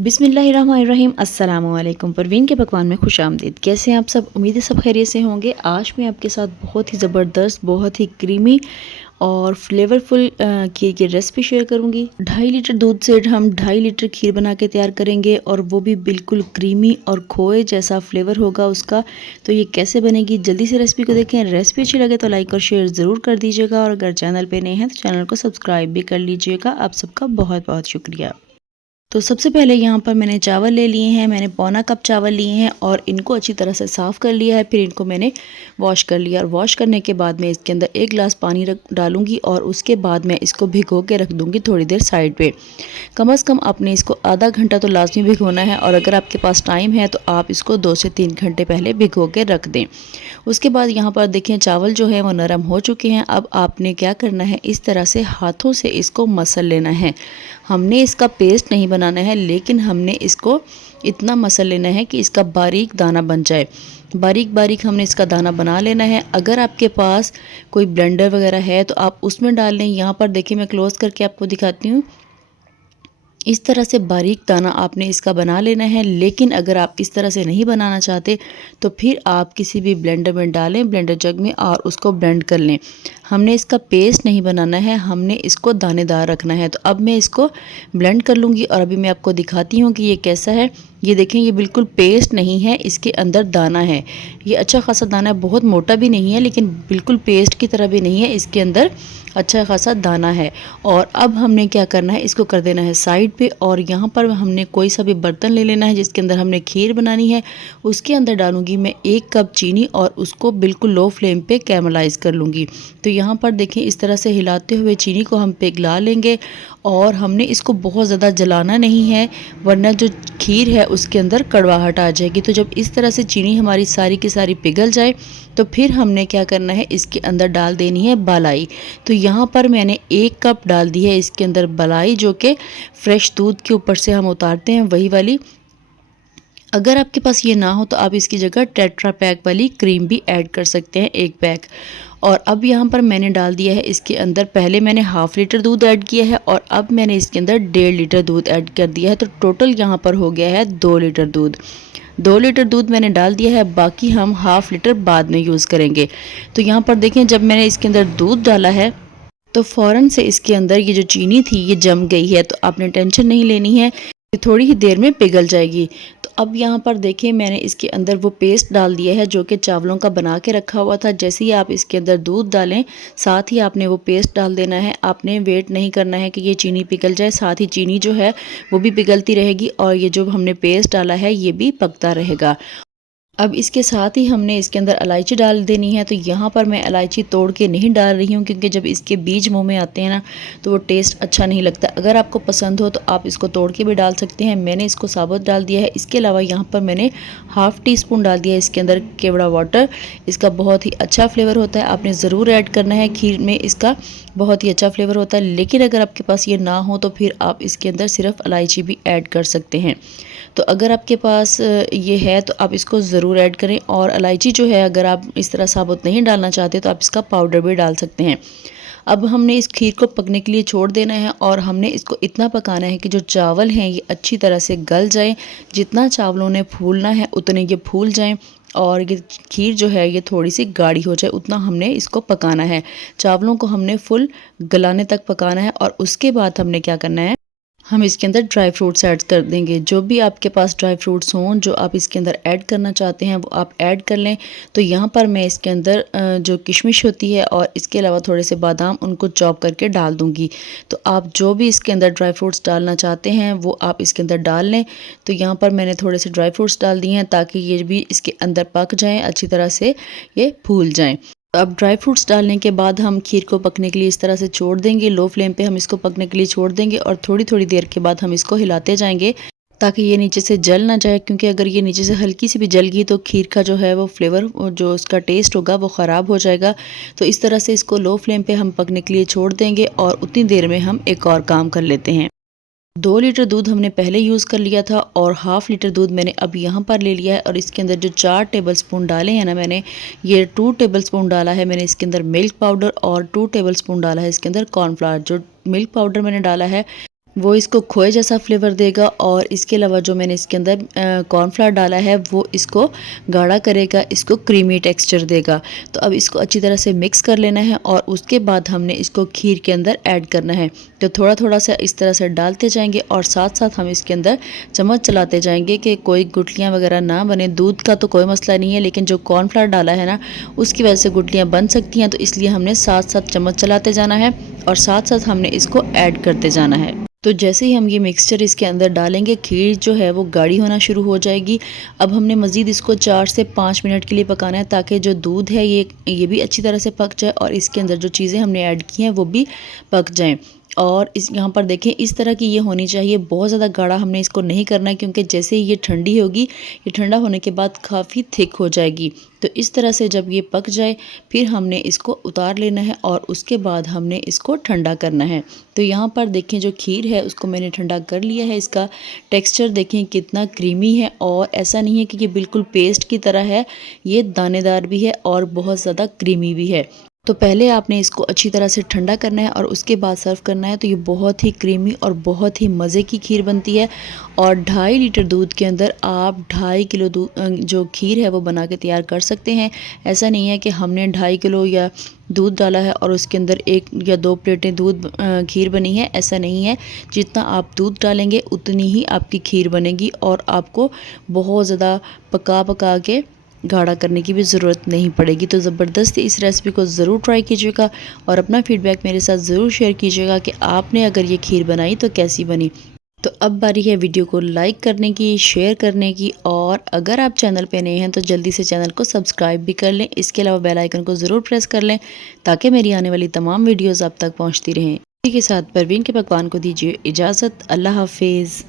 बिस्मिल्लाहिर्रहमानिर्रहीम अस्सलामुअलैकुम। परवीन के पकवान में खुशामदीद। कैसे हैं आप सब? उम्मीद है सब खैरियत से होंगे। आज मैं आपके साथ बहुत ही ज़बरदस्त, बहुत ही क्रीमी और फ्लेवरफुल खीर की रेसिपी शेयर करूंगी। 2.5 लीटर दूध से हम 2.5 लीटर खीर बना के तैयार करेंगे और वो भी बिल्कुल क्रीमी और खोए जैसा फ्लेवर होगा उसका। तो ये कैसे बनेगी, जल्दी से रेसिपी को देखें। रेसिपी अच्छी लगे तो लाइक और शेयर ज़रूर कर दीजिएगा और अगर चैनल पे नए हैं तो चैनल को सब्सक्राइब भी कर लीजिएगा। आप सबका बहुत बहुत शुक्रिया। तो सबसे पहले यहाँ पर मैंने चावल ले लिए हैं। मैंने पौना कप चावल लिए हैं और इनको अच्छी तरह से साफ़ कर लिया है। फिर इनको मैंने वॉश कर लिया और वॉश करने के बाद मैं इसके अंदर 1 गिलास पानी डालूंगी और उसके बाद मैं इसको भिगो के रख दूंगी थोड़ी देर साइड पे। कम से कम आपने इसको आधा घंटा तो लाजमी भिगोना है और अगर आपके पास टाइम है तो आप इसको 2 से 3 घंटे पहले भिगो के रख दें। उसके बाद यहाँ पर देखें चावल जो है वो नरम हो चुके हैं। अब आपने क्या करना है, इस तरह से हाथों से इसको मसल लेना है। हमने इसका पेस्ट नहीं बनाना है, लेकिन हमने इसको इतना मसल लेना है कि इसका बारीक दाना बन जाए। बारीक बारीक हमने इसका दाना बना लेना है। अगर आपके पास कोई ब्लेंडर वगैरह है तो आप उसमें डाल लें। यहाँ पर देखिए मैं क्लोज करके आपको दिखाती हूँ। इस तरह से बारीक दाना आपने इसका बना लेना है। लेकिन अगर आप इस तरह से नहीं बनाना चाहते तो फिर आप किसी भी ब्लेंडर में डालें, ब्लेंडर जग में, और उसको ब्लेंड कर लें। हमने इसका पेस्ट नहीं बनाना है, हमने इसको दानेदार रखना है। तो अब मैं इसको ब्लेंड कर लूँगी और अभी मैं आपको दिखाती हूँ कि ये कैसा है। ये देखें, ये बिल्कुल पेस्ट नहीं है, इसके अंदर दाना है। ये अच्छा खासा दाना है, बहुत मोटा भी नहीं है लेकिन बिल्कुल पेस्ट की तरह भी नहीं है, इसके अंदर अच्छा खासा दाना है। और अब हमने क्या करना है, इसको कर देना है साइड पे। और यहाँ पर हमने कोई सा भी बर्तन ले लेना है जिसके अंदर हमने खीर बनानी है। उसके अंदर डालूंगी मैं 1 कप चीनी और उसको बिल्कुल लो फ्लेम पे कैरमलाइज़ कर लूँगी। तो यहाँ पर देखें, इस तरह से हिलाते हुए चीनी को हम पिघला लेंगे और हमने इसको बहुत ज़्यादा जलाना नहीं है, वरना जो खीर है उसके अंदर कड़वाहट आ जाएगी। तो जब इस तरह से चीनी हमारी सारी की सारी पिघल जाए तो फिर हमने क्या करना है, इसके अंदर डाल देनी है मलाई। तो यहाँ पर मैंने 1 कप डाल दी है इसके अंदर मलाई, जो कि फ्रेश दूध के ऊपर से हम उतारते हैं वही वाली। अगर आपके पास ये ना हो तो आप इसकी जगह टेट्रा पैक वाली क्रीम भी ऐड कर सकते हैं, 1 पैक। और अब यहाँ पर मैंने डाल दिया है इसके अंदर, पहले मैंने ½ लीटर दूध ऐड किया है और अब मैंने इसके अंदर 1.5 लीटर दूध ऐड कर दिया है। तो टोटल यहाँ पर हो गया है 2 लीटर दूध। 2 लीटर दूध मैंने डाल दिया है, बाकी हम ½ लीटर बाद में यूज़ करेंगे। तो यहाँ पर देखें, जब मैंने इसके अंदर दूध डाला है तो फ़ौरन से इसके अंदर ये जो चीनी थी ये जम गई है। तो आपने टेंशन नहीं लेनी है, ये थोड़ी ही देर में पिघल जाएगी। तो अब यहाँ पर देखिए, मैंने इसके अंदर वो पेस्ट डाल दिया है जो कि चावलों का बना के रखा हुआ था। जैसे ही आप इसके अंदर दूध डालें, साथ ही आपने वो पेस्ट डाल देना है। आपने वेट नहीं करना है कि ये चीनी पिघल जाए, साथ ही चीनी जो है वो भी पिघलती रहेगी और ये जो हमने पेस्ट डाला है ये भी पकता रहेगा। अब इसके साथ ही हमने इसके अंदर इलायची डाल देनी है। तो यहाँ पर मैं इलायची तोड़ के नहीं डाल रही हूँ, क्योंकि जब इसके बीज मुंह में आते हैं ना तो वो टेस्ट अच्छा नहीं लगता। अगर आपको पसंद हो तो आप इसको तोड़ के भी डाल सकते हैं। मैंने इसको साबुत डाल दिया है। इसके अलावा यहाँ पर मैंने ½ टीस्पून डाल दिया है इसके अंदर केवड़ा वाटर। इसका बहुत ही अच्छा फ्लेवर होता है, आपने ज़रूर ऐड करना है। खीर में इसका बहुत ही अच्छा फ्लेवर होता है। लेकिन अगर आपके पास ये ना हो तो फिर आप इसके अंदर सिर्फ इलायची भी ऐड कर सकते हैं। तो अगर आपके पास ये है तो आप इसको ज़रूर ऐड करें। और इलायची जो है, अगर आप इस तरह साबुत नहीं डालना चाहते तो आप इसका पाउडर भी डाल सकते हैं। अब हमने इस खीर को पकने के लिए छोड़ देना है और हमने इसको इतना पकाना है कि जो चावल हैं ये अच्छी तरह से गल जाएं। जितना चावलों ने फूलना है उतने ये फूल जाएं और ये खीर जो है ये थोड़ी सी गाढ़ी हो जाए, उतना हमने इसको पकाना है। चावलों को हमने फुल गलाने तक पकाना है। और उसके बाद हमने क्या करना है, हम इसके अंदर ड्राई फ्रूट्स ऐड कर देंगे। जो भी आपके पास ड्राई फ्रूट्स हों जो आप इसके अंदर ऐड करना चाहते हैं वो आप ऐड कर लें। तो यहाँ पर मैं इसके अंदर जो किशमिश होती है और इसके अलावा थोड़े से बादाम, उनको चॉप करके डाल दूँगी। तो आप जो भी इसके अंदर ड्राई फ्रूट्स डालना चाहते हैं वो आप इसके अंदर डाल लें। तो यहाँ पर मैंने थोड़े से ड्राई फ्रूट्स डाल दिए हैं ताकि ये भी इसके अंदर पक जाएँ, अच्छी तरह से ये फूल जाएँ। अब ड्राई फ्रूट्स डालने के बाद हम खीर को पकने के लिए इस तरह से छोड़ देंगे। लो फ्लेम पे हम इसको पकने के लिए छोड़ देंगे और थोड़ी थोड़ी देर के बाद हम इसको हिलाते जाएंगे ताकि ये नीचे से जल ना जाए, क्योंकि अगर ये नीचे से हल्की सी भी जल गई तो खीर का जो है वो फ्लेवर, जो उसका टेस्ट होगा वो ख़राब हो जाएगा। तो इस तरह से इसको लो फ्लेम पे हम पकने के लिए छोड़ देंगे और उतनी देर में हम एक और काम कर लेते हैं। 2 लीटर दूध हमने पहले यूज़ कर लिया था और ½ लीटर दूध मैंने अब यहाँ पर ले लिया है। और इसके अंदर जो 4 टेबलस्पून डाले हैं ना मैंने, ये 2 टेबलस्पून डाला है मैंने इसके अंदर मिल्क पाउडर और 2 टेबलस्पून डाला है इसके अंदर कॉर्नफ्लावर। जो मिल्क पाउडर मैंने डाला है वो इसको खोए जैसा फ्लेवर देगा और इसके अलावा जो मैंने इसके अंदर कॉर्नफ्लावर डाला है वो इसको गाढ़ा करेगा, इसको क्रीमी टेक्सचर देगा। तो अब इसको अच्छी तरह से मिक्स कर लेना है और उसके बाद हमने इसको खीर के अंदर ऐड करना है। तो थोड़ा थोड़ा सा इस तरह से डालते जाएंगे और साथ साथ हम इसके अंदर चम्मच चलाते जाएंगे कि कोई गुठलियाँ वगैरह ना बने। दूध का तो कोई मसला नहीं है, लेकिन जो कॉर्नफ्लावर डाला है ना उसकी वजह से गुठलियाँ बन सकती हैं, तो इसलिए हमने साथ साथ चम्मच चलाते जाना है और साथ साथ हमने इसको ऐड करते जाना है। तो जैसे ही हम ये मिक्सचर इसके अंदर डालेंगे, खीर जो है वो गाढ़ी होना शुरू हो जाएगी। अब हमने मज़ीद इसको 4 से 5 मिनट के लिए पकाना है ताकि जो दूध है ये भी अच्छी तरह से पक जाए और इसके अंदर जो चीज़ें हमने ऐड की हैं वो भी पक जाएं। और इस यहाँ पर देखें इस तरह की ये होनी चाहिए, बहुत ज़्यादा गाढ़ा हमने इसको नहीं करना है क्योंकि जैसे ही ये ठंडी होगी, ये ठंडा होने के बाद काफ़ी थिक हो जाएगी। तो इस तरह से जब ये पक जाए फिर हमने इसको उतार लेना है और उसके बाद हमने इसको ठंडा करना है। तो यहाँ पर देखें जो खीर है उसको मैंने ठंडा कर लिया है। इसका टेक्सचर देखें कितना क्रीमी है और ऐसा नहीं है कि ये बिल्कुल पेस्ट की तरह है, ये दानेदार भी है और बहुत ज़्यादा क्रीमी भी है। तो पहले आपने इसको अच्छी तरह से ठंडा करना है और उसके बाद सर्व करना है। तो ये बहुत ही क्रीमी और बहुत ही मज़े की खीर बनती है और 2.5 लीटर दूध के अंदर आप 2.5 किलो जो खीर है वो बना के तैयार कर सकते हैं। ऐसा नहीं है कि हमने 2.5 किलो या दूध डाला है और उसके अंदर 1 या 2 प्लेटें दूध खीर बनी है, ऐसा नहीं है। जितना आप दूध डालेंगे उतनी ही आपकी खीर बनेगी और आपको बहुत ज़्यादा पका पका के गाढ़ा करने की भी ज़रूरत नहीं पड़ेगी। तो ज़बरदस्ती इस रेसिपी को ज़रूर ट्राई कीजिएगा और अपना फीडबैक मेरे साथ ज़रूर शेयर कीजिएगा कि आपने अगर ये खीर बनाई तो कैसी बनी। तो अब बारी है वीडियो को लाइक करने की, शेयर करने की और अगर आप चैनल पे नए हैं तो जल्दी से चैनल को सब्सक्राइब भी कर लें। इसके अलावा बेल आइकन को ज़रूर प्रेस कर लें ताकि मेरी आने वाली तमाम वीडियोज़ आप तक पहुँचती रहें। इसी के साथ परवीन के पकवान को दीजिए इजाज़त। अल्लाह हाफिज़।